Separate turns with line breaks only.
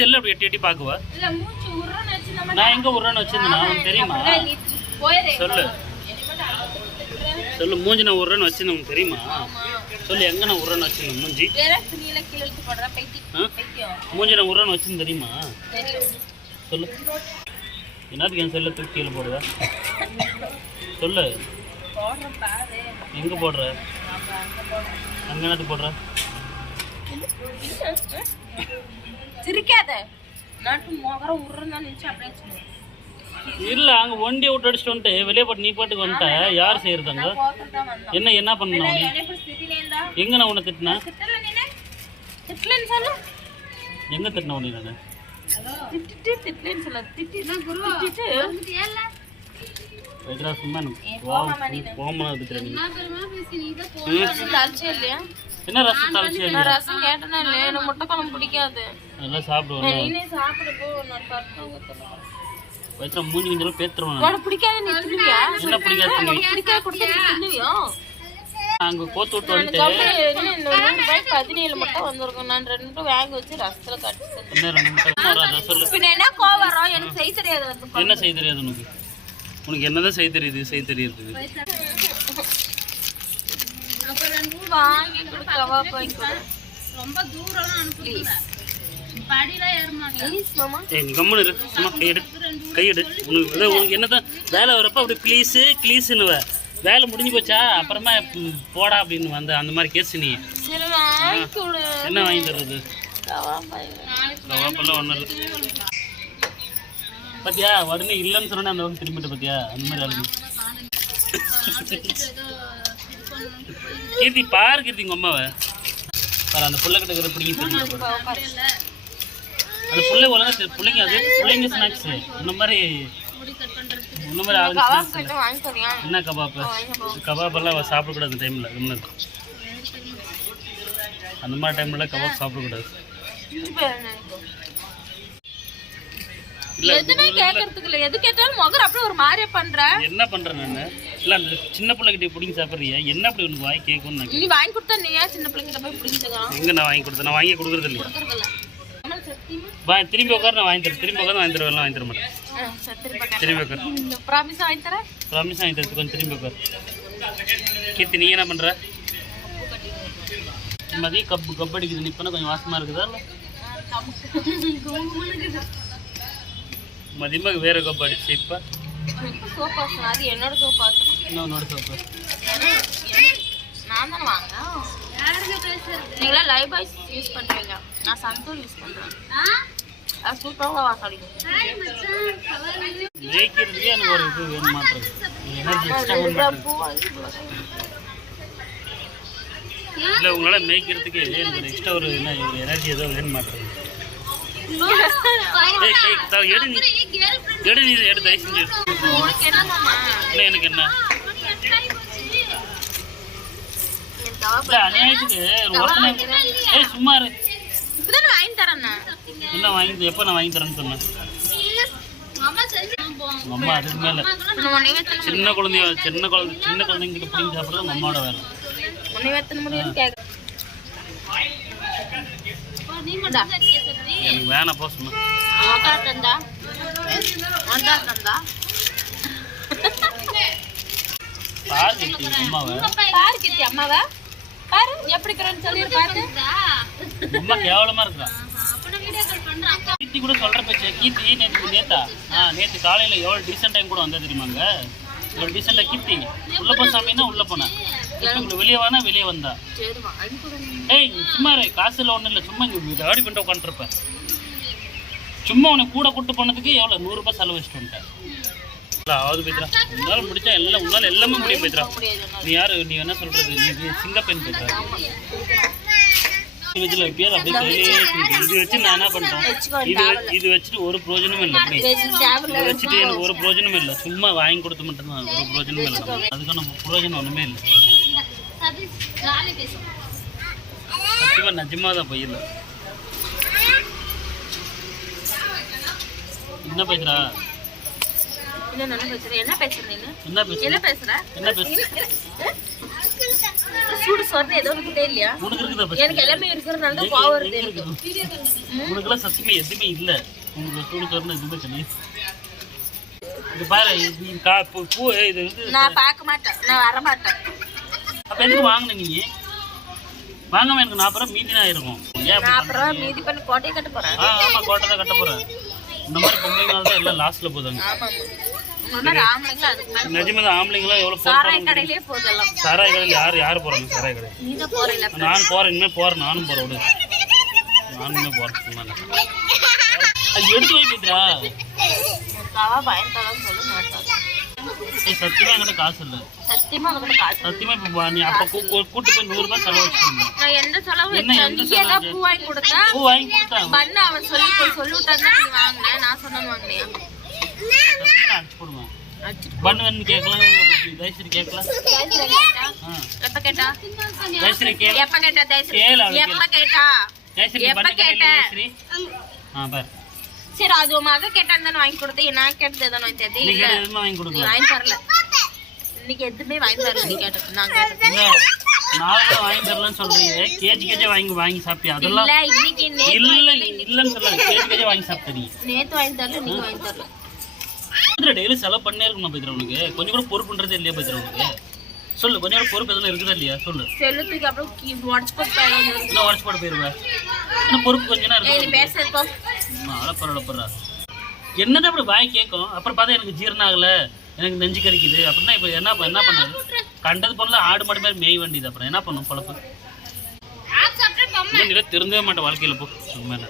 Cell அப்படி எட்டி எட்டி பாக்குவா நான் எங்க உருன்னு வச்சிருந்தேன்? உனக்கு தெரியுமா? சொல்லு. சொல்லு மூஞ்சி நான் உருன்னு வச்சிருந்தேன் உனக்கு தெரியுமா? சொல்லு எங்க நான் உருன்னு வச்சிருந்தேன் மூஞ்சி? மூஞ்சி நான் உருன்னு வச்சிருந்தேன் தெரியுமா? சொல்லு. என்னத்துக்கு என் செல்ல தூக்கி கீழே போடுவ சொல்லு. எங்க போடுற?
அங்க
என்னத்துக்கு போடுற?
சிரிக்காத. நாட்டு மோகர உருன்னு நினைச்சு அப்படியே சொல்லுவேன்
இல்ல அங்க ஒண்டியை விட்டு அடிச்சுட்டு வந்துட்டு வெளியே போட்டு நீ பாட்டுக்கு வந்துட்ட? யார் செய்யறது அங்க
போத்துட்டு தான் வந்தோம்.
என்ன என்ன பண்ணணும் எங்க நான் உன்னை திட்டினேன்? எங்க திட்டின உன்னை நான்?
திட்டிட்டு திட்டலன்னு சொல்ல. திட்டிட்டு. திட்டிட்டு
வைக்கிறா சும்மா எனக்கு
ஏ,
என்ன ரசம் தாளிச்சு
நான் ரசம் கேட்டேனா இல்லையா எனக்கு முட்டை குழம்பு பிடிக்காது.
நல்லா சாப்பிடுவேன்
நீனே சாப்பிடு போ நான் பருப்பு
வைத்திர மூஞ்சி கொஞ்சம் பேத்துருவேன் நான்.
உனக்கு பிடிக்காது நீ தின்னுவியா?
என்ன பிடிக்காது நீ
பிடிக்காத கொடுத்தா நீ தின்னுவியா?
அங்க கோத்து விட்டு வந்துட்டு
பதினேழு முட்டை வந்திருக்கும். நான் ரெண்டு வாங்கி வச்சு ரசத்துல கட்டி.
என்ன ரெண்டு முட்டை? வராதா? சொல்லு.
பின்ன என்ன கோவம் வரும்? எனக்கு செய்ய தெரியாது வந்து
என்ன செய்ய தெரியாது உனக்கு? உனக்கு என்னதான் செய்ய தெரியுது? செய்ய தெரியுது.
வாங்கி கொடுக்கவா கொடு
ரொம்ப அனுப்புறீங்க
இரு சும்மா கையெடு கையெடு உனக்கு உனக்கு என்னதான் வேலை வரப்ப அப்படி ப்ளீஸு க்ளீஸுன்னுவ வேலை முடிஞ்சு போச்சா அப்புறமா போடா அப்படின்னு வந்த அந்த மாதிரி கேஸ் நீ என்ன வாங்கி தர்றது கவாப்பெல்லாம் ஒன்றும் இல்லை பாத்தியா உடனே இல்லைன்னு சொன்னா அந்த வந்து திரும்பிட்டு பாத்தியா அந்த மாதிரி ஆளுங்க கீர்த்தி பாரு கீர்த்தி உங்க அம்மாவை. பாரு அந்த புள்ள கிட்ட இருக்கிற பிடிங்கி. அந்த புள்ளை ஒழுங்கா பிள்ளைங்க அது பிள்ளைங்க ஸ்நாக்ஸ் இந்த மாதிரி இந்த மாதிரி
தரியா?
என்ன கபாப்பு கபாப்பெல்லாம் சாப்பிடக்கூடாது அந்த டைமில் இன்னும் அந்த மாதிரி டைம்ல கபாப் சாப்பிடக்கூடாது.
எதுவுமே கேட்கறதுக்கு இல்ல. எது கேட்டாலும் முகர் அப்படியே ஒரு மாதிரியே பண்ற.
என்ன பண்றேன் நான்? இல்ல அந்த சின்ன பிள்ளைகிட்ட பிடிங்கி சாப்பிட்றியா? என்ன அப்படி உனக்கு வாங்கி கேட்கும்னு நான்
நீ வாங்கி கொடுத்தா நீ ஏன் சின்ன பிள்ளைங்கிட்ட போய் பிடிச்சிக்கலாம்
எங்க நான் வாங்கி கொடுத்தேன்? நான் வாங்கி கொடுக்குறது வா திரும்பி உட்கார நான் வாங்கி தரேன் திரும்பி உட்காந்து வாங்கி தருவேன் வாங்கி தர மாட்டேன்.
திரும்ப
உட்கார்
இந்த ப்ராமிஸ் வாங்கி தரேன்.
ப்ராமிஸ் வாங்கி தரது கொஞ்சம் திரும்பி உட்கார் கீர்த்தி நீ என்ன பண்ற? மதியம் கப்பு கப் அடிக்குது. நீ இப்போனா கொஞ்சம் வாசமா இருக்குதா இல்லை? மதியமாக வேற கப் அடிச்சு இப்போ?
சோப் வாசனை அது என்னோட சோப் வாசனை
இன்னொன்னோட சோப்பு
நான் தானே வாங்க நீங்களா லைவ் பாய்ஸ் யூஸ் பண்றீங்க? நான் சந்தூர் யூஸ் பண்றேன். அது சூப்பராக வாசம்
ஜெயிக்கிறதுக்கே எனக்கு ஒரு இது வேணும்
இவ்வளவு
இல்லை உங்களால் மேய்க்கிறதுக்கு எனக்கு ஒரு எக்ஸ்ட்ரா ஒரு என்ன ஒரு எனர்ஜி ஏதோ வேணும் மாட்டுறது ஏய் ஏய் தா எடு நீ எடு தயவு செஞ்சு இல்லை எனக்கு என்ன? அநியாயத்துக்கு ஏய் சும்மா இரு.
வாங்கி தரேன்
என்ன வாங்கி எப்போ நான் வாங்கி தரேன்னு சொன்னேன்? அம்மா அதுக்கு மேலே. சின்ன குழந்தைய சின்ன குழந்தை சின்ன குழந்தைங்கிட்ட பிடிங்கி சாப்பிட்றது அம்மாவோட வேலை. எனக்கு வேணாம் போ சும்மா அம்மாவை
பாரு எப்படி சொல்லி
கேவலமா இருக்கிறா கீர்த்தி கூட சொல்ற பேச்சு கீர்த்தி நேற்று நேத்தா ஆ நேற்று காலையில எவ்வளோ டீசென்ட் டைம் கூட வந்தா. தெரியுமாங்க எவ்வளோ டீசெண்டாக கீர்த்தி உள்ள போ சாமின்னா உள்ள போனேன் வெளியே வானா வெளியே வந்தா. ஏய் சும்மா காசு இல்லை ஒன்றும் இல்லை சும்மா இங்கே ரெடி பண்ணிட்டு உட்காந்துருப்பேன் சும்மா உனக்கு கூட கூட்டு போனதுக்கு எவ்வளோ நூறுரூபா செலவு வச்சுட்டு வந்துட்டேன் இல்லை, ஆவது பேசுறா உன்னால முடிச்சா எல்லாம் உன்னால எல்லாமே முடியும்
முடியாது
நீ யாரு? நீ என்ன சொல்றது? நீ சிங்கப்பெண் அப்படியே கையிலேயே தூக்கி. இது வச்சு நான் என்ன பண்றேன் இது இது வச்சுட்டு ஒரு பிரயோஜனமும் இல்லை. இதை வச்சுட்டு எனக்கு ஒரு பிரயோஜனமும் இல்லை. சும்மா வாங்கி கொடுத்து மட்டும்தான் ஒரு பிரயோஜனமும் இல்லை அதுக்கான பிரயோஜனம் ஒண்ணுமே இல்லை. சத்தியமா நிஜமா தான் போயிடல என்ன பேசுறா?
நான் என்ன பேசுற? நீ
என்ன பேசுற?
என்ன பேசுற?
என்ன பேசுற?
சூடு சொரணை ஏதோ இல்லையா?
உனக்கு இருக்குதா first?
எனக்கு எல்லாமே இருக்கிறதுனால தான் கோவம் வருது எனக்கு?
உனக்கெல்லாம் சத்தியமே எதுவுமே இல்ல. உனக்கு சூடு சொரணை எதுவுமே கிடையாது இது பாரு இது பூ
நான் பார்க்க மாட்டேன். நான் வர மாட்டேன்.
அப்ப எதுக்கு வாங்கின நீ? வாங்காம எனக்கு நாற்பது ரூபா மீதி தான் இருக்கும்
நான் அப்புறம் மீதி பண்ணி கோட்டையை கட்ட போறேன்.
ஆமா கோட்டை தான் கட்ட போறேன். இந்த மாதிரி பொம்பளைங்களால தான் எல்லாம் லாஸ்ட்ல போதாங்க நிஜமே தான் ஆம்பளைங்களாம் எவ்வளவு
சாராய கடையிலே போதெல்லாம்
சாராய கடையில் யார் யார் போறாங்க சாராய கடை
நீ தான் போறீங்களா?
நான் போறேன் இனிமே போறேன் நானும் போறேன் விடு. நானுமே இல்ல. அது எடுத்து வை மித்ரா
தவா பயன்தலாம் சொல்ல மாட்டாங்க
ஏய், சத்தியமா என்கிட்ட காசு இல்ல.
சத்தியமா அதுக்கு காசு
சத்தியமா இப்ப வா, நீ அப்ப கூ- கூ- கூட்டு போய் நூறு ரூபாய் செலவு
நான் எந்த செலவு
என்ன எந்த
நீ
செலவு?
பூ வாங்கி கொடுத்தா
பூ வாங்கி கொடுத்தாங்க
பண்ண அவன் சொல்லி போய் சொல்லிவிட்டான் நீ நான் சொன்னேன்னு வாங்கினியா?
சத்தியமா அடிச்சு போடுவேன்
அடிச்சிட்டு
பண்ணு வேணும் கேட்கலாம். தயசரி கேட்கலாம்.
ஜெயஸ்ரீ கேட்டா?
ஆ
எப்ப கேட்டா எப்ப கேட்டா ஜெயஸ்ரீ
கேளு அவளுக்கு.
எப்ப கேட்டா? எப்ப
பண்ணு
கேட்ட?
ஆ பாரு.
சரி அது உன் மக கேட்டான்னு தானே வாங்கி கொடுத்தேன். நான் கேட்டது எதானே வாங்கி தரது
நீ
இல்ல
கேட்ட எதுவுமே வாங்கி
நீ
கொடுக்கல
வாங்கி தரல. இன்னைக்கு எதுவுமே வாங்கி தரல நீ கேட்டது நான் கேட்டது
இல்ல நாளைக்கு வாங்கி தரலன்னு சொல்றீங்க. கேஜி கேஜி வாங்கி வாங்கி சாப்பிட்டியா? அதெல்லாம்
இல்ல இன்னைக்கு
இல்ல இல்லன்னு கேஜி கேஜி வாங்கி சாப்பிட்ட நீ?
நேத்து வாங்கி தரல இன்னைக்கு வாங்கி தரல.
டெய்லி செலவு பண்ணே இருக்கணும் உனக்கு? கொஞ்சம் கூட பொறுப்புன்றதே இல்லையா பைத்திர உனக்கு? சொல்லு கொஞ்சம் கூட பொறுப்பு எதுவும் இருக்குதா இல்லையா? சொல்லு.
செல்லுத்துக்கு அப்புறம் போட்டு போயிடும்
இன்னும் உடச்சு போட போயிருவேன் இன்னும் பொறுப்பு கொஞ்சம் நேரம் இருக்கு?
பேசுறப்போ
அழப்பற அழப்பறா என்னதான் அப்படி வாய் கேட்கும்? அப்புறம் பார்த்தா எனக்கு ஜீரணம் ஆகல. எனக்கு நெஞ்சு கறிக்குது அப்படின்னா இப்போ என்ன என்ன பண்ணாது கண்டது போல ஆடு மாடு மாதிரி மேய் வேண்டியது அப்புறம். என்ன பண்ணும்? பொழப்பு? நிலை திருந்தவே மாட்டேன் வாழ்க்கையில போ. மேல.